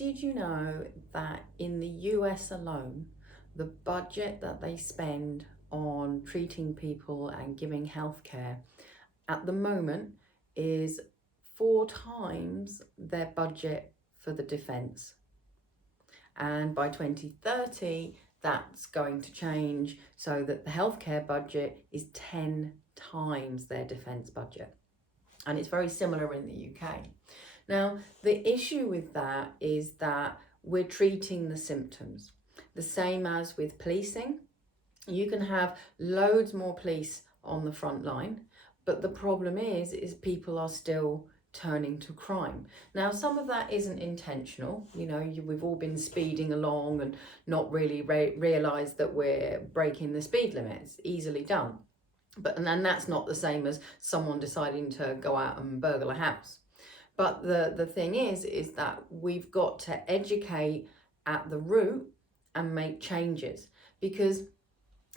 Did you know that in the US alone, the budget that they spend on treating people and giving healthcare at the moment is 4 times their budget for the defense? And by 2030, that's going to change so that the healthcare budget is 10 times their defense budget. And it's very similar in the UK. Now, the issue with that is that we're treating the symptoms. The same as with policing. You can have loads more police on the front line, but the problem is people are still turning to crime. Now, some of that isn't intentional. We've all been speeding along and not really realised that we're breaking the speed limit. It's easily done. And then that's not the same as someone deciding to go out and burgle a house. But the thing is that we've got to educate at the root and make changes. Because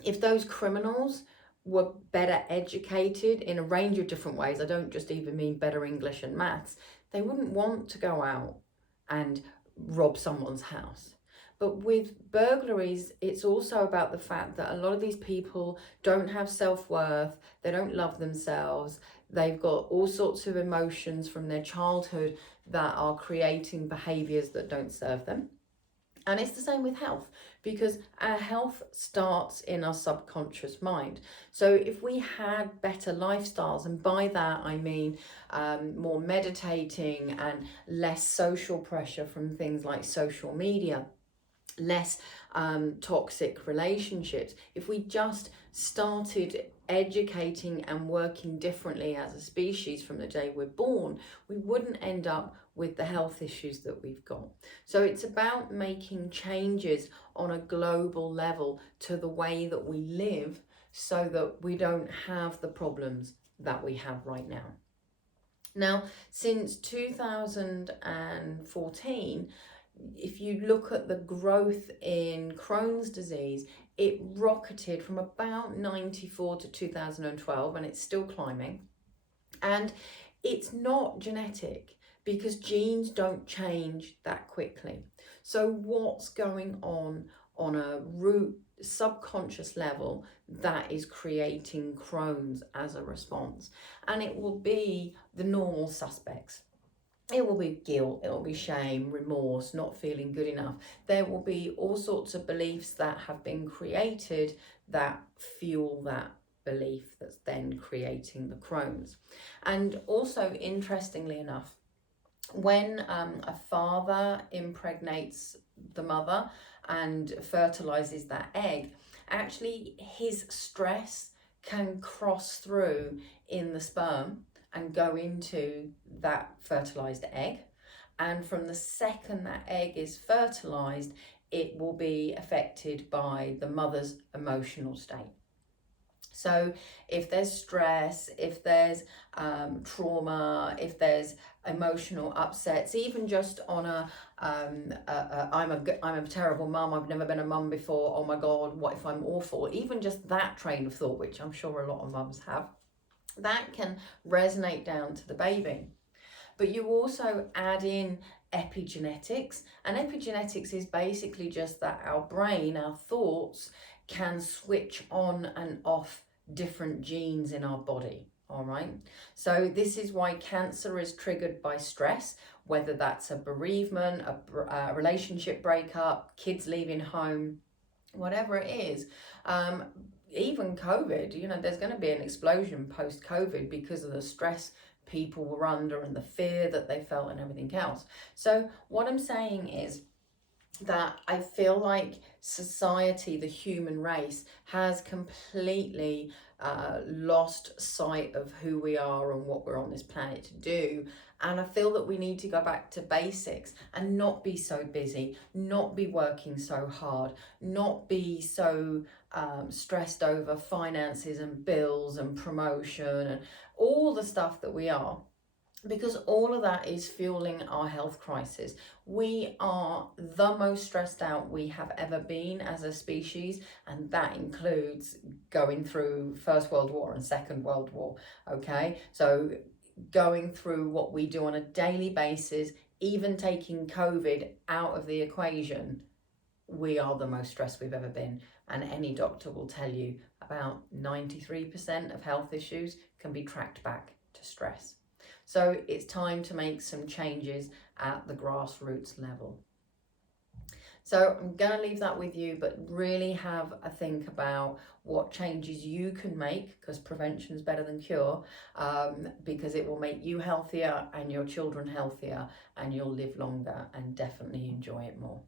if those criminals were better educated in a range of different ways, I don't just even mean better English and maths, they wouldn't want to go out and rob someone's house. But with burglaries, it's also about the fact that a lot of these people don't have self-worth, they don't love themselves, they've got all sorts of emotions from their childhood that are creating behaviours that don't serve them. And it's the same with health, because our health starts in our subconscious mind. So if we had better lifestyles, and by that I mean more meditating and less social pressure from things like social media, less toxic relationships, if we just started educating and working differently as a species from the day we're born, we wouldn't end up with the health issues that we've got. So it's about making changes on a global level to the way that we live so that we don't have the problems that we have right now. Now, since 2014, if you look at the growth in Crohn's disease, it rocketed from about 94 to 2012, and it's still climbing. And it's not genetic, because genes don't change that quickly. So what's going on a root subconscious level that is creating Crohn's as a response? And it will be the normal suspects. It will be guilt, it will be shame, remorse, not feeling good enough. There will be all sorts of beliefs that have been created that fuel that belief that's then creating the Crohn's. And also, interestingly enough, when a father impregnates the mother and fertilizes that egg, actually his stress can cross through in the sperm and go into that fertilized egg. And from the second that egg is fertilized, it will be affected by the mother's emotional state. So if there's stress, if there's trauma, if there's emotional upsets, even just on I'm a terrible mum, I've never been a mum before, oh my God, what if I'm awful? Even just that train of thought, which I'm sure a lot of mums have, that can resonate down to the baby. But you also add in epigenetics, and epigenetics is basically just that our brain, our thoughts, can switch on and off different genes in our body. All right, so this is why cancer is triggered by stress, whether that's a bereavement, a relationship breakup, kids leaving home, whatever it is. Even COVID, there's going to be an explosion post-COVID because of the stress people were under and the fear that they felt and everything else. So what I'm saying is that I feel like society, the human race, has completely lost sight of who we are and what we're on this planet to do. And I feel that we need to go back to basics and not be so busy, not be working so hard, not be so stressed over finances and bills and promotion and all the stuff that we are. Because all of that is fueling our health crisis. We are the most stressed out we have ever been as a species, and that includes going through First World War and Second World War, okay? So going through what we do on a daily basis even taking COVID out of the equation, we are the most stressed we've ever been. And any doctor will tell you about 93% of health issues can be tracked back to stress. So it's time to make some changes at the grassroots level. So I'm going to leave that with you, but really have a think about what changes you can make, because prevention is better than cure, because it will make you healthier and your children healthier, and you'll live longer and definitely enjoy it more.